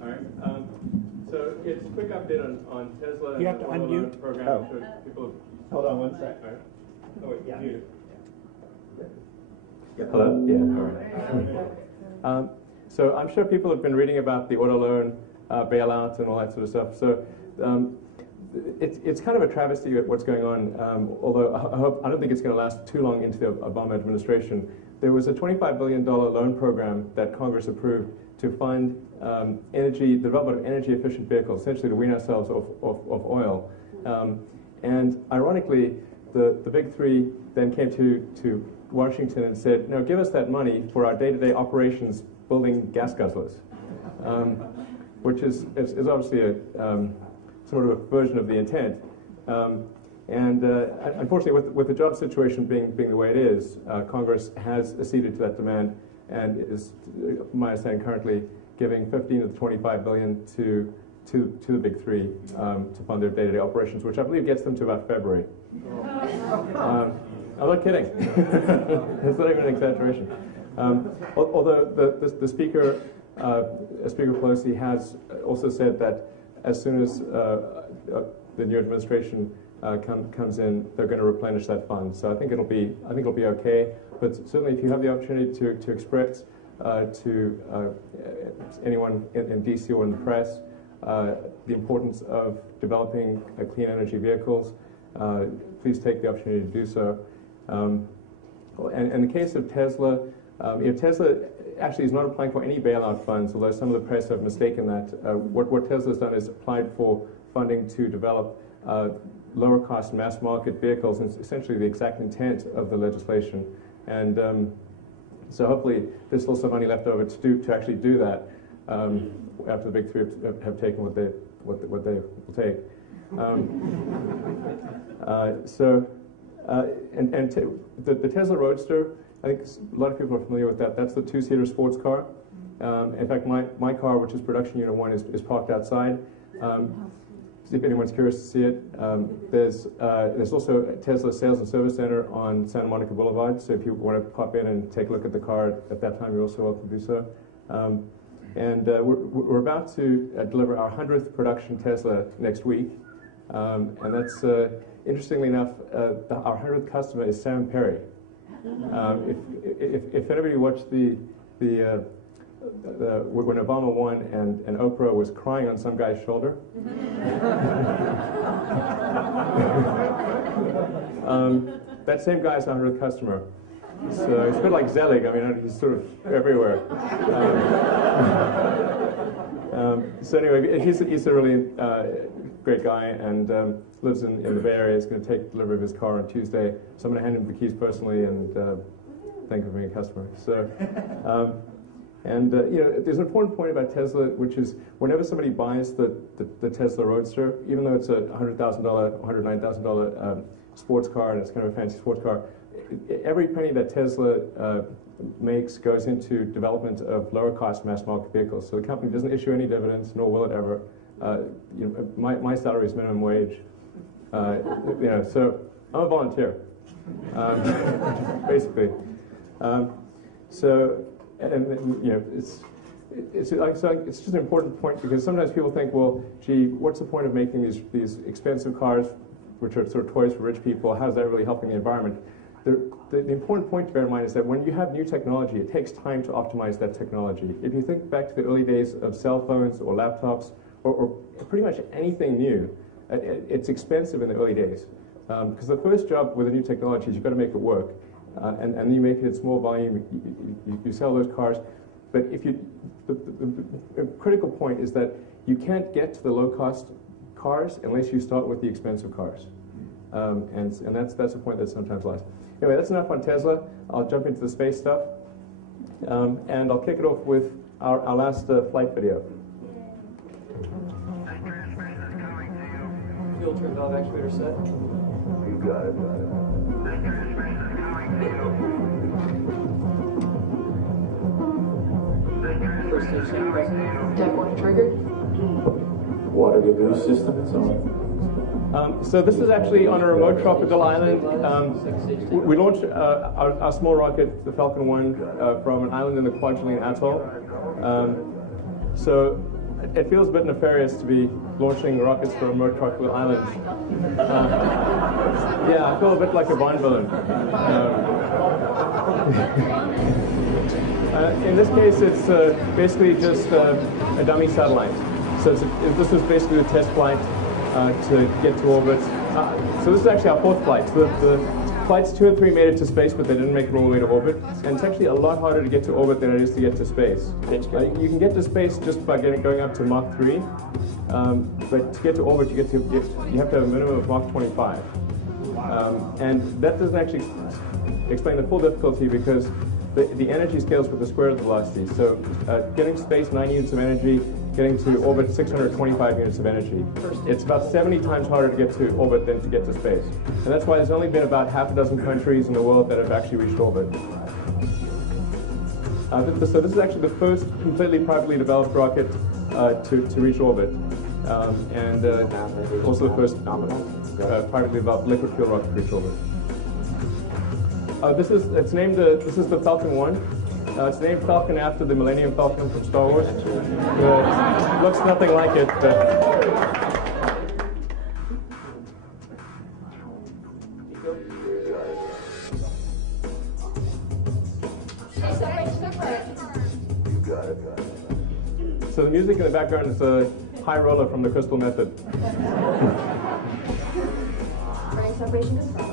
All right. So it's a quick update on Tesla. You have to unmute. Program. Oh. So people. Hold on one sec. All right. Oh wait, Yeah. mute. Hello. Yeah. All right. So I'm sure people have been reading about the auto loan bailout and all that sort of stuff. So it's kind of a travesty at what's going on. Although I don't think it's going to last too long into the Obama administration. There was a $25 billion loan program that Congress approved to fund development of energy-efficient vehicles, essentially to wean ourselves off oil. And ironically, the big three then came to Washington and said, no, give us that money for our day-to-day operations building gas guzzlers, which is obviously sort of a version of the intent. Unfortunately, with the job situation being the way it is, Congress has acceded to that demand and is, my understanding, currently giving 15 of the 25 billion to the big three to fund their day-to-day operations, which I believe gets them to about February. I'm not kidding. It's not even an exaggeration. Although the Speaker, Speaker Pelosi, has also said that as soon as the new administration comes in, they're going to replenish that fund. So I think it'll be okay. But certainly, if you have the opportunity to express to anyone in DC or in the press the importance of developing clean energy vehicles, please take the opportunity to do so. And in the case of Tesla, Tesla actually is not applying for any bailout funds, although some of the press have mistaken that. What Tesla's done is applied for funding to develop lower-cost mass-market vehicles, and it's essentially the exact intent of the legislation. And so hopefully there's still some money left over to actually do that after the big three have taken what they will take. The Tesla Roadster, I think a lot of people are familiar with that. That's the two-seater sports car. In fact, my car, which is production unit 1, is parked outside. See if anyone's curious to see it. There's also a Tesla Sales and Service Center on Santa Monica Boulevard, so if you want to pop in and take a look at the car at that time, you're also welcome to do so. We're about to deliver our 100th production Tesla next week, and that's, interestingly enough, our 100th customer is Sam Perry. If anybody watched when Obama won and Oprah was crying on some guy's shoulder, that same guy's our 100th customer. So it's a bit like Zelig. I mean, he's sort of everywhere. So anyway, he's a really great guy and lives in the Bay Area. He's going to take delivery of his car on Tuesday. So I'm going to hand him the keys personally and thank him for being a customer. So. There's an important point about Tesla, which is whenever somebody buys the Tesla Roadster, even though it's a $100,000, $109,000 sports car, and it's kind of a fancy sports car, every penny that Tesla makes goes into development of lower-cost mass-market vehicles. So the company doesn't issue any dividends, nor will it ever. My salary is minimum wage. So I'm a volunteer, basically. It's just an important point because sometimes people think, well, gee, what's the point of making these expensive cars, which are sort of toys for rich people? How's that really helping the environment? The important point to bear in mind is that when you have new technology, it takes time to optimize that technology. If you think back to the early days of cell phones or laptops or pretty much anything new, it's expensive in the early days because the first job with a new technology is you've got to make it work. And then you make it in small volume, you sell those cars. But the critical point is that you can't get to the low-cost cars unless you start with the expensive cars. And that's a point that's sometimes lost. Anyway, that's enough on Tesla. I'll jump into the space stuff. And I'll kick it off with our last flight video. Fuel turned off, actuator set. You got it. First stage sequence. Deck 1 triggered. Water boost system, it's on. So this is actually on a remote tropical island. We launched our small rocket, the Falcon 1, from an island in the Kwajalein Atoll. So it feels a bit nefarious to be launching rockets from remote tropical islands. Yeah, I feel a bit like a Bond villain. In this case, it's basically just a dummy satellite. So this was basically the test flight to get to orbit. So this is actually our fourth flight. So the flights 2 and 3 made it to space, but they didn't make it all the way to orbit. And it's actually a lot harder to get to orbit than it is to get to space. You can get to space just by going up to Mach 3, but to get to orbit, you have to have a minimum of Mach 25. And that doesn't actually explain the full difficulty because the energy scales with the square of the velocity. So getting to space, 9 units of energy. Getting to orbit, 625 units of energy. It's about 70 times harder to get to orbit than to get to space. And that's why there's only been about half a dozen countries in the world that have actually reached orbit. So this is actually the first completely privately developed rocket to reach orbit. And also the first privately developed liquid fuel rocket to reach orbit. This is the Falcon 1. It's named Falcon after the Millennium Falcon from Star Wars. Looks nothing like it, but... So the music in the background is a high roller from the Crystal Method. Running separation control.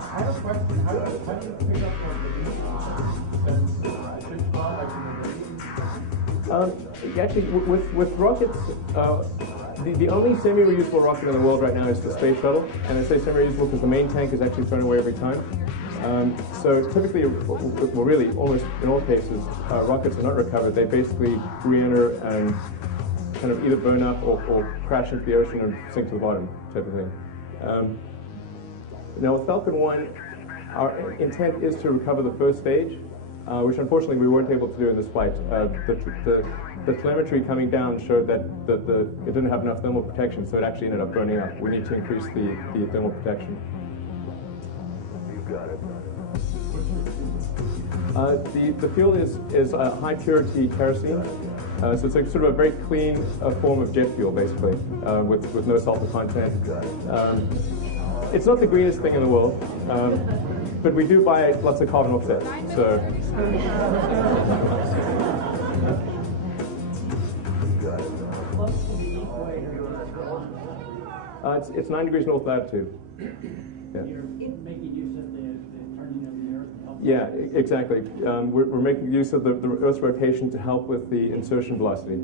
I have a question. How do you pick up actually, with rockets, the only semi-reusable rocket in the world right now is the space shuttle. And I say semi-reusable because the main tank is actually thrown away every time. So typically, well really, almost in all cases, rockets are not recovered. They basically re-enter and kind of either burn up or crash into the ocean or sink to the bottom, type of thing. Now with Falcon 1, our intent is to recover the first stage, which unfortunately we weren't able to do in this flight. The telemetry coming down showed that it didn't have enough thermal protection, so it actually ended up burning up. We need to increase the thermal protection. The fuel is high purity kerosene, so it's like sort of a very clean form of jet fuel, basically, with no sulfur content. It's not the greenest thing in the world, but we do buy lots of carbon offsets. So. It's 9 degrees north latitude. Yeah. You're making use of the turning of the Earth to help? Yeah, exactly. We're making use of the Earth's rotation to help with the insertion velocity.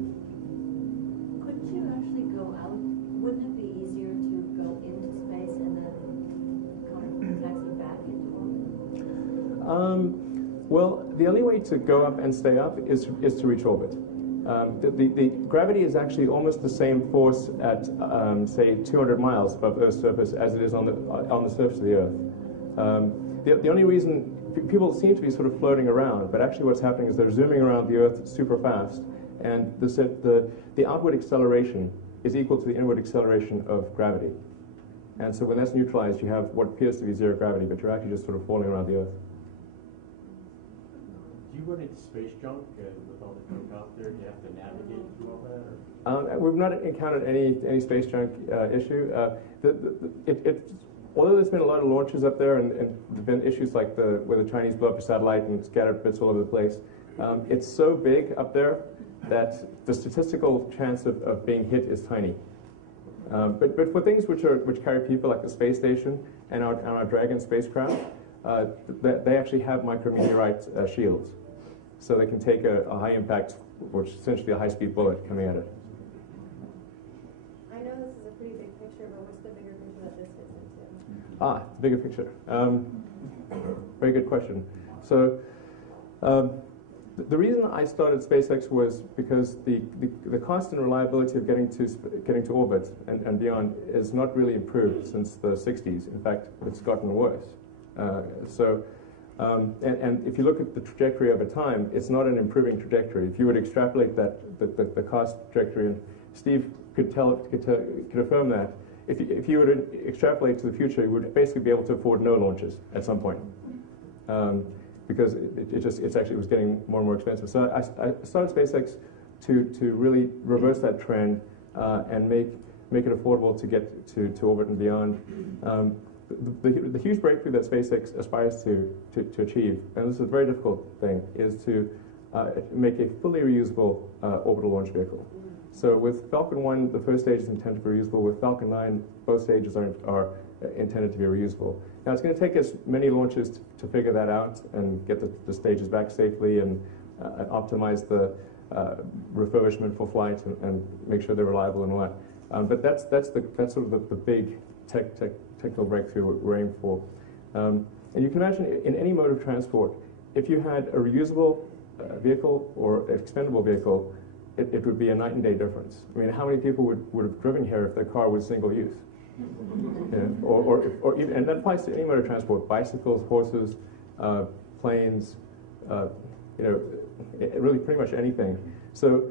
Couldn't you actually go out? Wouldn't it be easier to go into space and then come taxi back into orbit? Well, the only way to go up and stay up is to reach orbit. The gravity is actually almost the same force at, say, 200 miles above Earth's surface as it is on the surface of the Earth. The only reason people seem to be sort of floating around, but actually what's happening is they're zooming around the Earth super fast, and the outward acceleration is equal to the inward acceleration of gravity. And so when that's neutralized, you have what appears to be zero gravity, but you're actually just sort of falling around the Earth. Do you run into space junk with all the junk out there? Do you have to navigate through all that? Or? We've not encountered any space junk issue. Although there's been a lot of launches up there, and there have been issues like where the Chinese blow up a satellite and scatter bits all over the place, it's so big up there that the statistical chance of being hit is tiny. But for things which carry people, like the space station and our Dragon spacecraft, they actually have micrometeorite shields, so they can take a high impact, which is essentially a high-speed bullet coming at it. I know this is a pretty big picture, but what's the bigger picture that this fits into? The bigger picture. Very good question. So the reason I started SpaceX was because the cost and reliability of getting to orbit and beyond is not really improved since the 60s. In fact, it's gotten worse. And if you look at the trajectory over time, it's not an improving trajectory. If you would extrapolate the cost trajectory, and Steve could affirm that, if you were to extrapolate to the future, you would basically be able to afford no launches at some point, because it was getting more and more expensive. So I started SpaceX to really reverse that trend and make it affordable to get to orbit and beyond. The huge breakthrough that SpaceX aspires to achieve, and this is a very difficult thing, is to make a fully reusable orbital launch vehicle. So with Falcon 1, the first stage is intended to be reusable. With Falcon 9, both stages are intended to be reusable. Now, it's going to take us many launches to figure that out and get the stages back safely and optimize the refurbishment for flight and make sure they're reliable and all that. But that's sort of the big technical breakthrough we're aiming for. And you can imagine in any mode of transport, if you had a reusable vehicle or an expendable vehicle, it would be a night and day difference. I mean, how many people would have driven here if their car was single use? Yeah. Or even, and that applies to any mode of transport: bicycles, horses, planes, really pretty much anything. So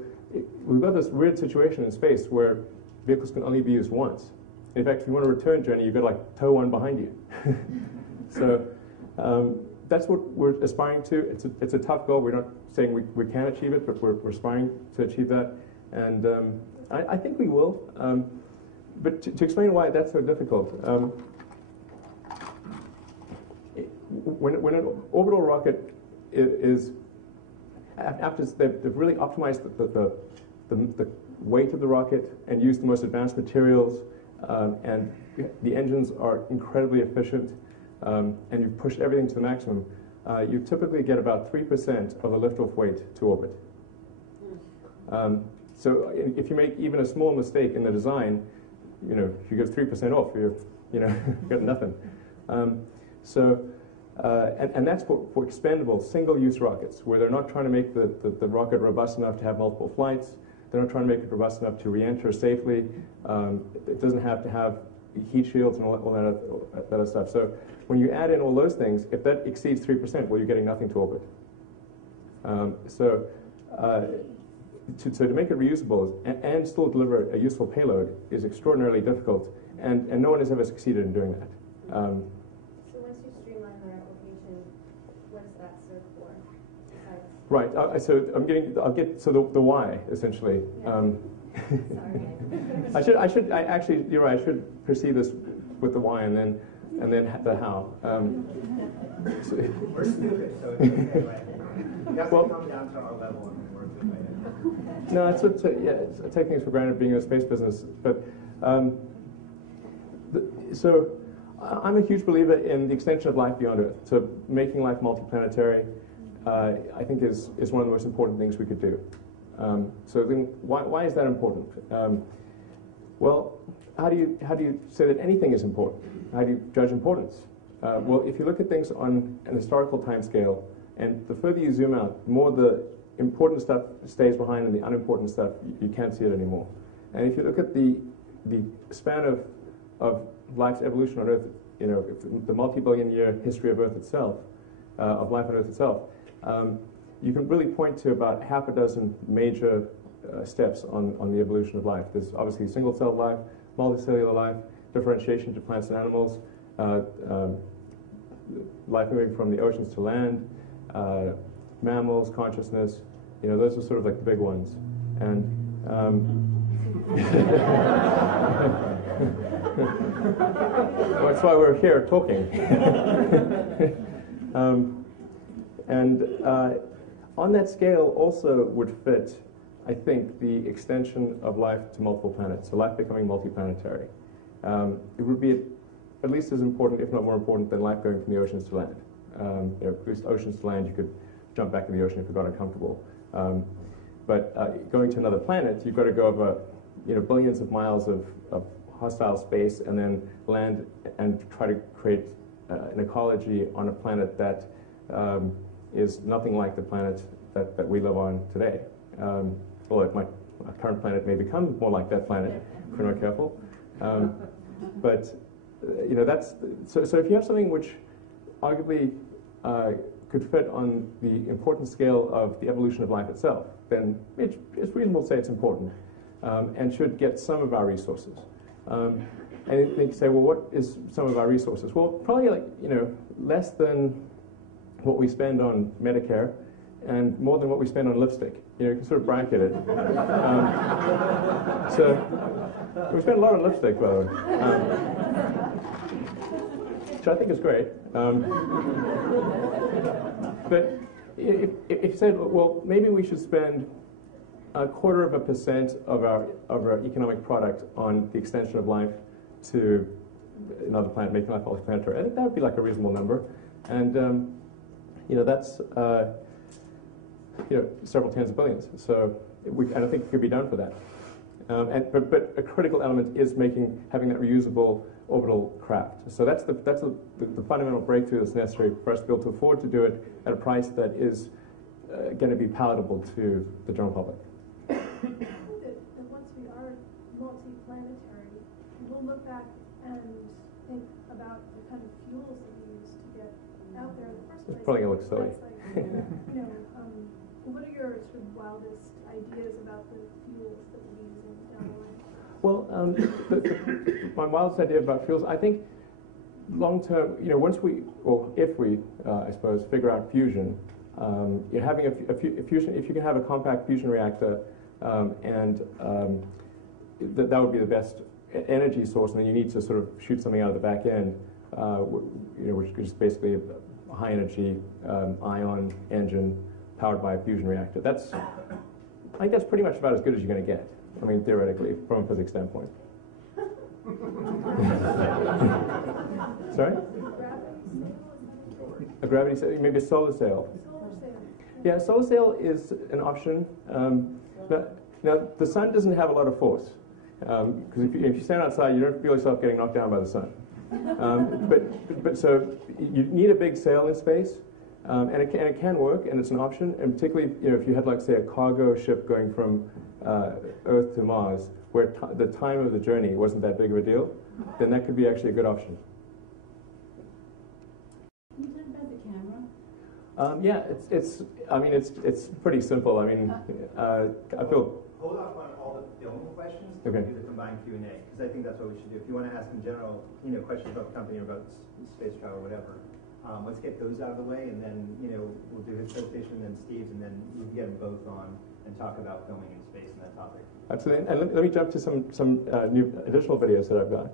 we've got this weird situation in space where vehicles can only be used once. In fact, if you want a return journey, you've got to like tow one behind you. So that's what we're aspiring to. It's a tough goal. We're not saying we can achieve it, but we're aspiring to achieve that. And I think we will. But to explain why that's so difficult, when an orbital rocket is after they've really optimized the weight of the rocket and used the most advanced materials, and the engines are incredibly efficient, and you've pushed everything to the maximum, you typically get about 3% of the liftoff weight to orbit. So if you make even a small mistake in the design, if you get 3% off, you've got nothing. And that's for expendable single-use rockets, where they're not trying to make the rocket robust enough to have multiple flights. They're not trying to make it robust enough to re-enter safely. It doesn't have to have heat shields and all that other stuff. So when you add in all those things, if that exceeds 3%, well, you're getting nothing to orbit. So to make it reusable and still deliver a useful payload is extraordinarily difficult, and no one has ever succeeded in doing that. So once you streamline the application, what does that serve for? Right. So I'll get to the why essentially. Sorry. Actually, you're right. I should proceed this with the why and then the how. We're stupid, so it's okay, right? You have to come down to our level and work with it. No, I take things for granted being in the space business. But so I'm a huge believer in the extension of life beyond Earth. So making life multiplanetary, I think is one of the most important things we could do. So then why is that important? Well, how do you say that anything is important? How do you judge importance? Well, if you look at things on an historical time scale, and the further you zoom out, the more the important stuff stays behind and the unimportant stuff, you can't see it anymore. And if you look at the span of life's evolution on Earth, the multi-billion year history of Earth itself, of life on Earth itself, you can really point to about half a dozen major steps on the evolution of life. There's obviously single-celled life, multicellular life, differentiation to plants and animals, life moving from the oceans to land, mammals, consciousness. Those are sort of like the big ones. And that's why we're here talking. On that scale also would fit, I think, the extension of life to multiple planets, so life becoming multiplanetary. It would be at least as important, if not more important, than life going from the oceans to land. At least oceans to land, you could jump back in the ocean if you got uncomfortable. But going to another planet, you've got to go over billions of miles of hostile space and then land and try to create an ecology on a planet that is nothing like the planet that we live on today. Although our current planet may become more like that planet if we're not careful. But that's so if you have something which arguably could fit on the important scale of the evolution of life itself, then it's reasonable to say it's important and should get some of our resources. And then you say, well, what is some of our resources? Well, probably less than what we spend on Medicare and more than what we spend on lipstick. You can sort of bracket it. So we spend a lot on lipstick, by the way, which I think is great. But if you said, well, maybe we should spend 0.25% of our economic product on the extension of life to another planet, making life less planetary, I think that would be like a reasonable number, and that's several tens of billions. So and I think it could be done for that. But a critical element is having that reusable orbital craft. So that's the fundamental breakthrough that's necessary for us to be able to afford to do it at a price that is going to be palatable to the general public. That once we are multi-planetary, we'll look back and think about the kind of fuels that we use to get out there in the first place. It's probably going to look silly. What are your sort of wildest ideas about the fuels that we'll be using down the line? Well, my wildest idea about fuels, I think long term, if we, I suppose, figure out fusion, having a fusion, if you can have a compact fusion reactor, that would be the best energy source, and then you need to sort of shoot something out of the back end, which is basically a high energy ion engine powered by a fusion reactor. I think that's pretty much about as good as you're going to get. I mean, theoretically, from a physics standpoint. Sorry? A gravity sail, maybe a solar sail. Yeah, a solar sail is an option. Now, the sun doesn't have a lot of force, because if you stand outside, you don't feel yourself getting knocked down by the sun. But so you need a big sail in space, and it can work, and it's an option. And particularly, if you had, like, say, a cargo ship going from Earth to Mars, where the time of the journey wasn't that big of a deal, then that could be actually a good option. Can you talk about the camera? Yeah, it's pretty simple. I mean, I feel. Hold off on all the film questions to Okay. do the combined Q&A, because I think that's what we should do. If you want to ask in general, questions about the company or about space travel or whatever, let's get those out of the way, and then we'll do his presentation and then Steve's, and then we can get them both on and talk about filming in space and that topic. Absolutely, and let me jump to some new additional videos that I've got.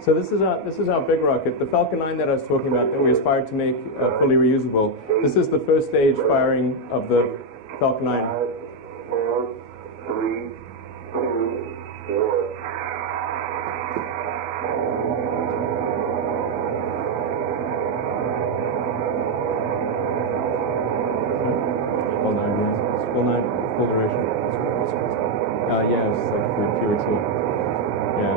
So this is our big rocket, the Falcon 9 that I was talking about, that we aspire to make fully reusable. This is the first stage firing of the Falcon 9. 5, 4, 3, 2, 1. Full 9, yes. Full 9, full duration. Yeah, it's like a few weeks ago. Yeah.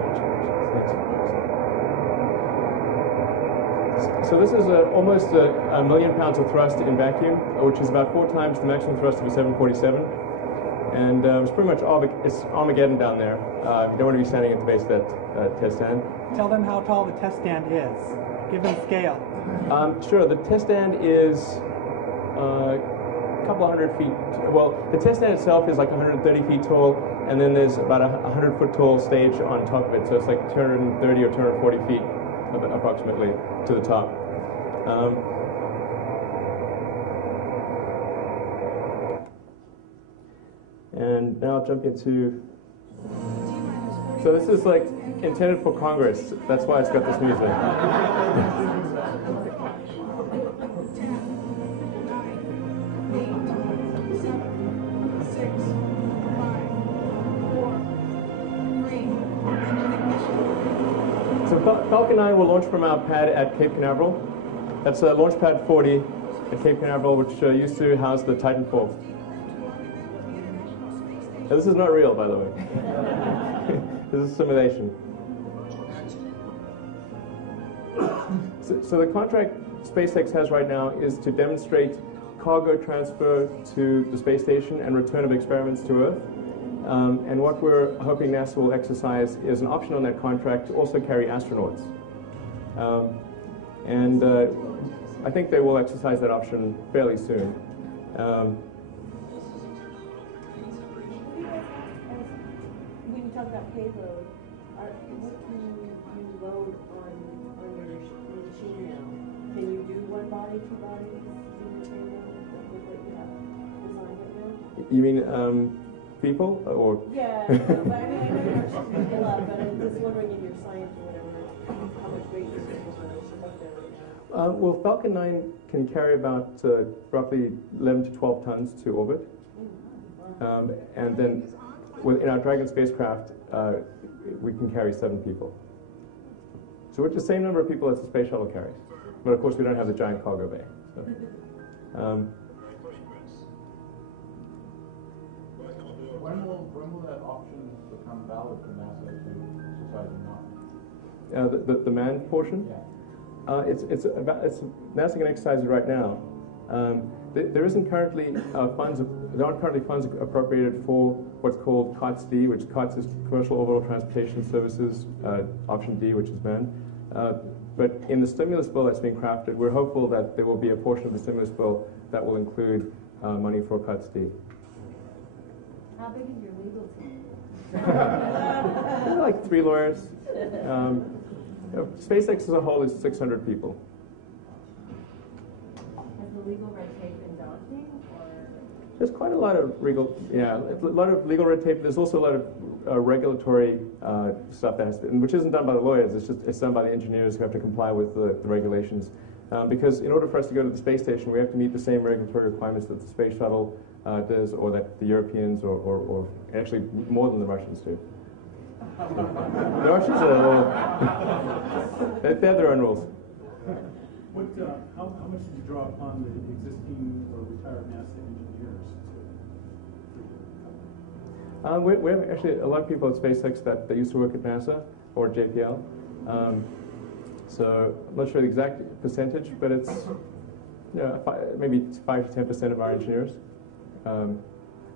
So this is almost a million pounds of thrust in vacuum, which is about 4 times the maximum thrust of a 747. And it's pretty much it's Armageddon down there. You don't want to be standing at the base of that test stand. Tell them how tall the test stand is. Give them scale. Sure, the test stand is a couple of hundred feet. Well, the test stand itself is like 130 feet tall, and then there's about a 100-foot tall stage on top of it. So it's like 230 or 240 feet approximately to the top. And now I'll jump into. So this is like intended for Congress. That's why it's got this music. So Falcon 9 will launch from our pad at Cape Canaveral. That's launch pad 40 at Cape Canaveral, which used to house the Titan 4. Now, this is not real, by the way. This is simulation. So the contract SpaceX has right now is to demonstrate cargo transfer to the space station and return of experiments to Earth. And what we're hoping NASA will exercise is an option on that contract to also carry astronauts. I think they will exercise that option fairly soon. When you talk about payload, what can you load on your machine now? Can you do one body, two bodies with what you have designed right now? You mean people or? Yeah, but I mean, I know you're shooting people up, but I'm just wondering in your science or whatever, how much weight you're able to ship up there right now. Well, Falcon 9 can carry about roughly 11 to 12 tons to orbit. And then in our Dragon spacecraft, we can carry 7 people. So it's the same number of people as the space shuttle carries. But of course, we don't have the giant cargo bay. So, when will that option become valid for NASA to exercise or not? the manned portion? Yeah. It's NASA can exercise it right now. There isn't currently there aren't currently funds appropriated for what's called COTS-D, which COTS is Commercial Orbital Transportation Services, option D, which is manned. But in the stimulus bill that's being crafted, we're hopeful that there will be a portion of the stimulus bill that will include money for COTS-D. How big is your legal team? Like 3 lawyers. SpaceX as a whole is 600 people. Has the legal red tape been daunting, or? There's quite a lot of legal red tape. There's also a lot of regulatory stuff that has to, which isn't done by the lawyers. It's done by the engineers who have to comply with the regulations. Because in order for us to go to the space station, we have to meet the same regulatory requirements that the space shuttle does, or that the Europeans, or actually more than the Russians do. The Russians are they have their own rules. How much did you draw upon the existing or retired NASA engineers? We have actually a lot of people at SpaceX that used to work at NASA or JPL. So I'm not sure the exact percentage, but it's maybe 5 to 10% of our engineers.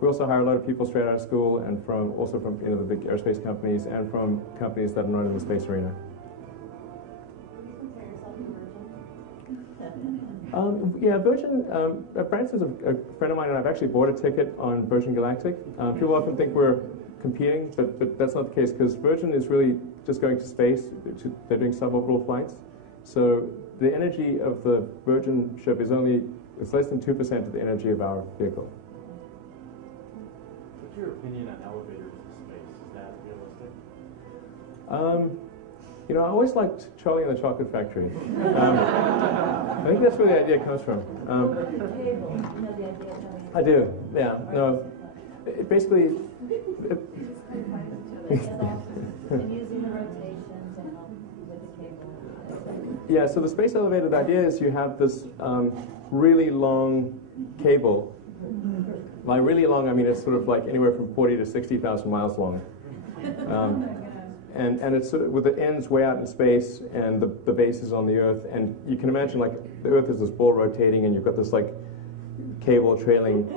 We also hire a lot of people straight out of school and from the big aerospace companies and from companies that are not in the space arena. Virgin. Branson's a friend of mine, and I've actually bought a ticket on Virgin Galactic. People often think we're competing, but that's not the case, because Virgin is really just going to space. They're doing suborbital flights. So the energy of the Virgin ship is less than 2% of the energy of our vehicle. What's your opinion on elevators in space? Is that realistic? I always liked Charlie and the Chocolate Factory. I think that's where the idea comes from. I do, yeah. No, basically... Yeah, so the space elevator, the idea is you have this really long cable. By really long, I mean it's sort of like anywhere from 40 to 60,000 miles long. And it's sort of, with the ends way out in space and the base is on the Earth. And you can imagine, like, the Earth is this ball rotating and you've got this, like, cable trailing,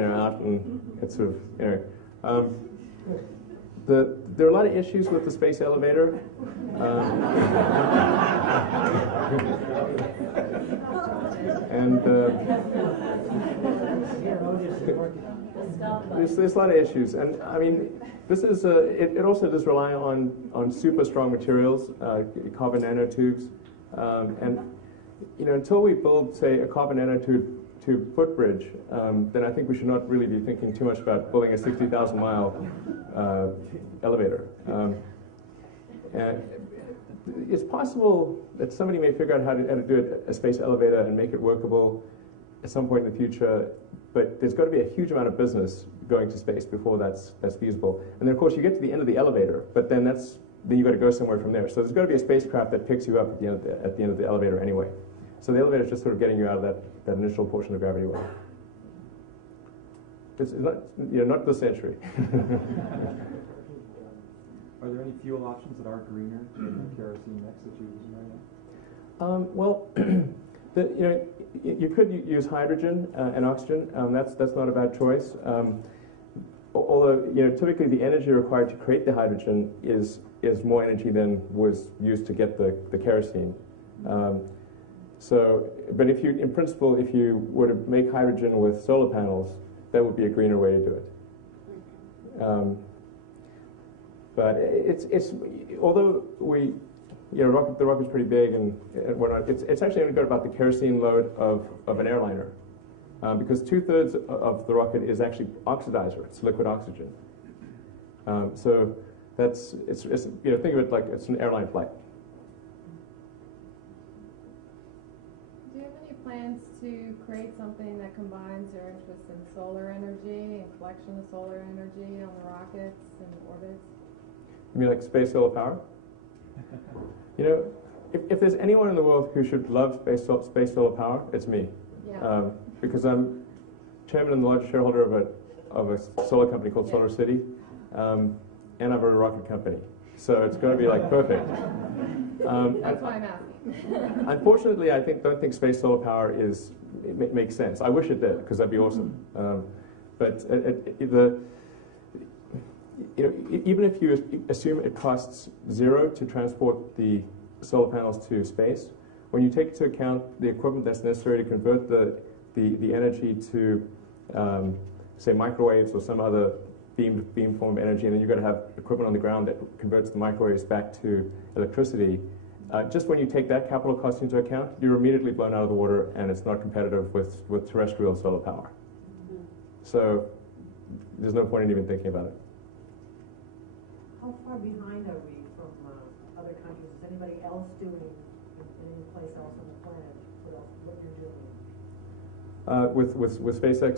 out, and it's sort of, there are a lot of issues with the space elevator. There's a lot of issues, and I mean, this is it also does rely on super strong materials, carbon nanotubes, and until we build, say, a carbon nanotube footbridge, then I think we should not really be thinking too much about building a 60,000-mile elevator. And it's possible that somebody may figure out how to do a space elevator and make it workable at some point in the future, but there's got to be a huge amount of business going to space before that's feasible. And then, of course, you get to the end of the elevator, but then you've got to go somewhere from there. So there's got to be a spacecraft that picks you up at the end of the elevator anyway. So the elevator is just sort of getting you out of that initial portion of gravity well. It's not this century. Are there any fuel options that are greener than the kerosene mix that you're using right now? Well, you could use hydrogen and oxygen. That's not a bad choice. Although typically the energy required to create the hydrogen is more energy than was used to get the kerosene. But in principle, if you were to make hydrogen with solar panels, that would be a greener way to do it. But it's although we, you know, the rocket's pretty big and whatnot, it's actually only got about the kerosene load of an airliner, because 2/3 of the rocket is actually oxidizer. It's liquid oxygen. So it's you know, think of it like it's an airline flight. Do you have any plans to create something that combines your interest in solar energy and collection of solar energy on the rockets and orbits? You mean like space solar power? You know, if there's anyone in the world who should love space solar power, it's me. Yeah. Because I'm chairman and the largest shareholder of a solar company called Solar City, and I have a rocket company. So it's going to be like perfect. That's why I'm asking. Unfortunately, I don't think space solar power makes sense. I wish it did, because that'd be awesome. But you know, even if you assume it costs zero to transport the solar panels to space, when you take into account the equipment that's necessary to convert the energy to, say, microwaves or some other beam-form energy, and then you've got to have equipment on the ground that converts the microwaves back to electricity, just when you take that capital cost into account, you're immediately blown out of the water, and it's not competitive with terrestrial solar power. So there's no point in even thinking about it. How far behind are we from other countries? Is anybody else doing in any place else on the planet what you're doing? With SpaceX,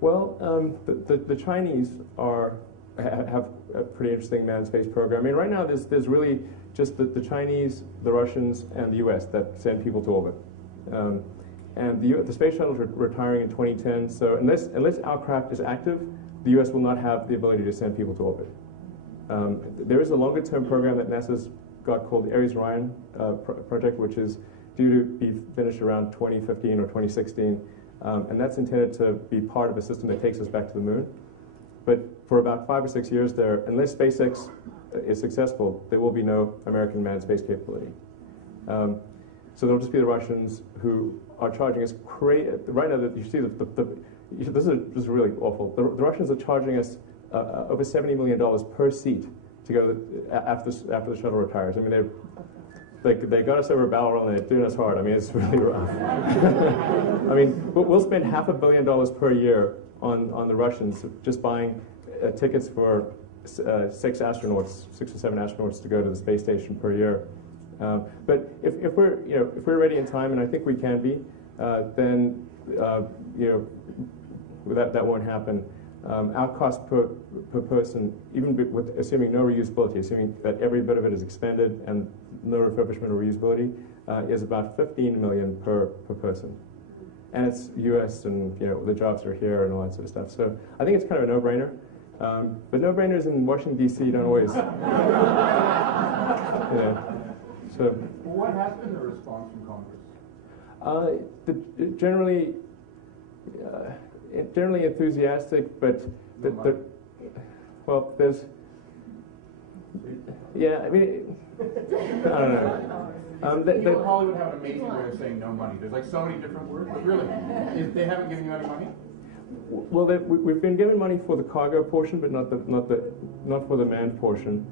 Right. The Chinese have a pretty interesting manned space program. I mean, right now there's really just the Chinese, the Russians, and the U.S. that send people to orbit. And the space shuttle is retiring in 2010. So unless our craft is active, the U.S. will not have the ability to send people to orbit. There is a longer-term program that NASA's got called the Ares-Orion project, which is due to be finished around 2015 or 2016, and that's intended to be part of a system that takes us back to the moon. But for about 5 or 6 years there, unless SpaceX is successful, there will be no American manned space capability. So there'll just be the Russians who are charging us right now. You see, this is really awful. The Russians are charging us over $70 million per seat to go after the shuttle retires. I mean, they got us over a barrel and they're doing us hard. I mean, it's really rough. I mean, we'll spend $500 million per year on the Russians just buying tickets for 6 or 7 astronauts to go to the space station per year. But if we're ready in time, and I think we can be, then that won't happen. Our cost per person, even with assuming no reusability, assuming that every bit of it is expended and no refurbishment or reusability, is about $15 million per person. And it's U.S. and the jobs are here and all that sort of stuff. So I think it's kind of a no-brainer. But no-brainers in Washington D.C. don't always. So. Well, what has been the response from Congress? Generally enthusiastic, but there's. Yeah, I mean, I don't know. People in Hollywood have an amazing way of saying no money. There's like so many different words, but really, they haven't given you any money. Well, we've been given money for the cargo portion, but not for the manned portion,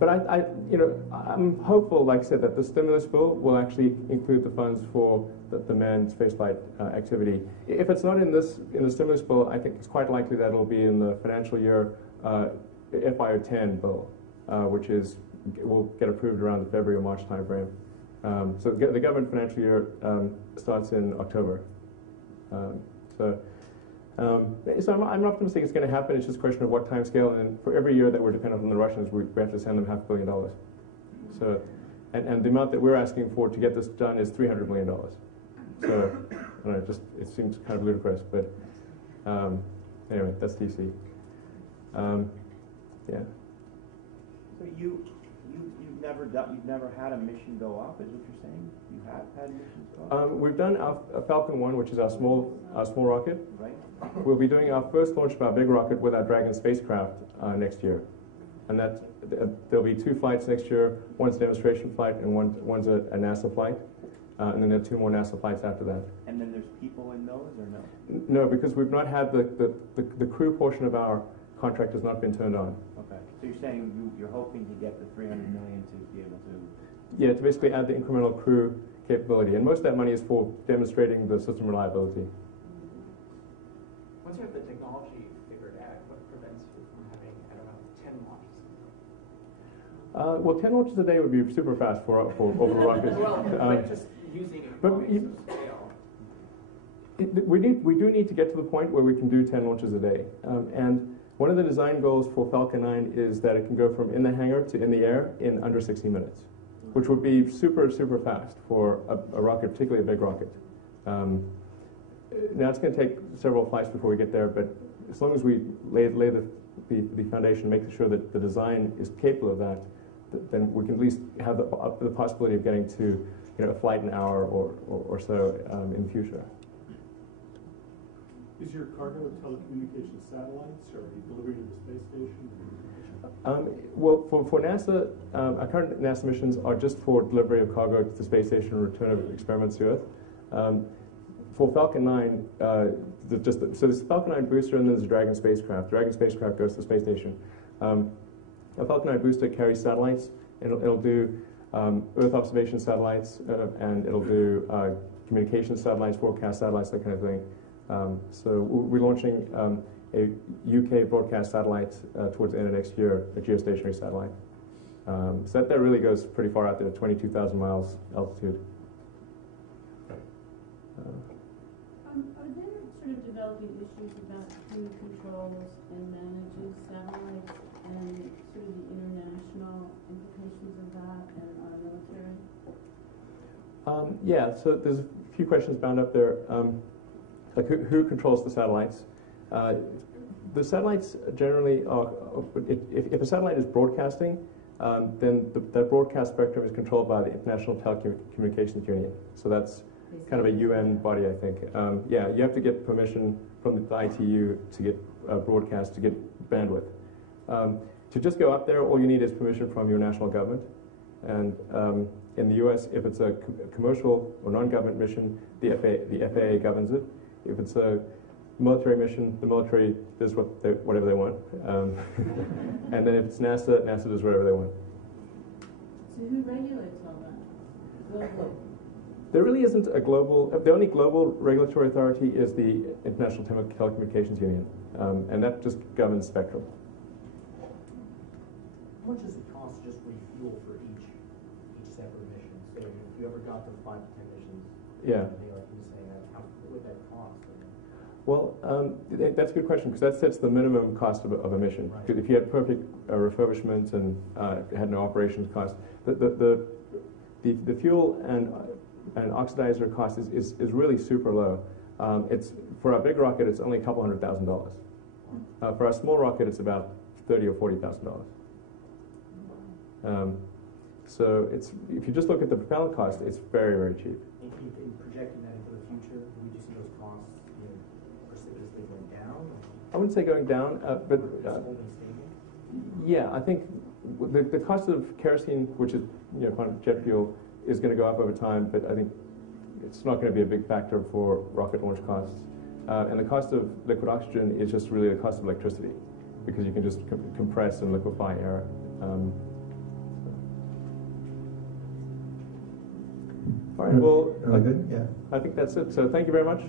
But I'm hopeful, like I said, that the stimulus bill will actually include the funds for the manned spaceflight activity. If it's not in the stimulus bill, I think it's quite likely that it'll be in the financial year FY10 bill, which will get approved around the February or March timeframe. So the government financial year starts in October. So I'm optimistic it's going to happen. It's just a question of what time scale. And for every year that we're dependent on the Russians, we have to send them $500 million. So, and the amount that we're asking for to get this done is $300 million. So, I don't know, it seems kind of ludicrous. But anyway, that's DC. Yeah. So you've never had a mission go up, is what you're saying? You have had missions go up? We've done our Falcon 1, which is our small rocket. Right. We'll be doing our first launch of our big rocket with our Dragon spacecraft next year, and there'll be 2 flights next year. One's a demonstration flight, and one's a NASA flight, and then there are 2 more NASA flights after that. And then there's people in those, or no? No, because we've not had the crew portion of our contract has not been turned on. Okay, so you're saying you're hoping to get the 300 million to be able to... Yeah, to basically add the incremental crew capability. And most of that money is for demonstrating the system reliability. Once you have the technology figured out, what prevents you from having, I don't know, 10 launches? Well, 10 launches a day would be super fast for orbital rockets. Well, but just using economies of scale. We do need to get to the point where we can do 10 launches a day. And one of the design goals for Falcon 9 is that it can go from in the hangar to in the air in under 60 minutes, which would be super, super fast for a rocket, particularly a big rocket. Now, it's going to take several flights before we get there, but as long as we lay the foundation, making sure that the design is capable of that, then we can at least have the possibility of getting to a flight an hour or so in the future. Is your cargo telecommunications satellites or delivery to the space station? Well, for NASA, our current NASA missions are just for delivery of cargo to the space station and return of experiments to Earth. For Falcon 9, so there's a Falcon 9 booster and then there's a Dragon spacecraft. Dragon spacecraft goes to the space station. A Falcon 9 booster carries satellites. It'll do Earth observation satellites, and it'll do communication satellites, broadcast satellites, that kind of thing. So we're launching a UK broadcast satellite towards the end of next year, a geostationary satellite. So that really goes pretty far out there, 22,000 miles altitude. Are there sort of developing issues about who controls and manages satellites and sort of the international implications of that and our military? Yeah, so there's a few questions bound up there. Like who controls the satellites? The satellites generally are, if a satellite is broadcasting, then that broadcast spectrum is controlled by the International Telecommunications Union. So that's kind of a UN body, I think. Yeah, you have to get permission from the ITU to get broadcast, to get bandwidth. To just go up there, all you need is permission from your national government. And in the US, if it's a commercial or non-government mission, the FAA governs it. If it's a military mission, the military does whatever they want. And then if it's NASA, NASA does whatever they want. So who regulates all that globally? There really isn't a global, the only global regulatory authority is the International Telecommunications Union, and that just governs spectrum. How much does it cost just refuel for each separate mission? So if you ever got to 5 to 10 missions, yeah. Like you were saying, how would that cost? Well, that's a good question, because that sets the minimum cost of a mission. Because if you had perfect refurbishment and had no operations cost, the fuel and oxidizer cost is really super low. It's for our big rocket, it's only a couple $100,000. For our small rocket, it's about $30,000 or $40,000. So it's, if you just look at the propellant cost, it's very, very cheap. In projecting that into the future, do we just see those costs precipitously going down? I wouldn't say going down, but yeah, I think the cost of kerosene, which is kind of jet fuel, is going to go up over time, but I think it's not going to be a big factor for rocket launch costs. And the cost of liquid oxygen is just really the cost of electricity, because you can just compress and liquefy air. All right, well, really good? Yeah. I think that's it. So thank you very much.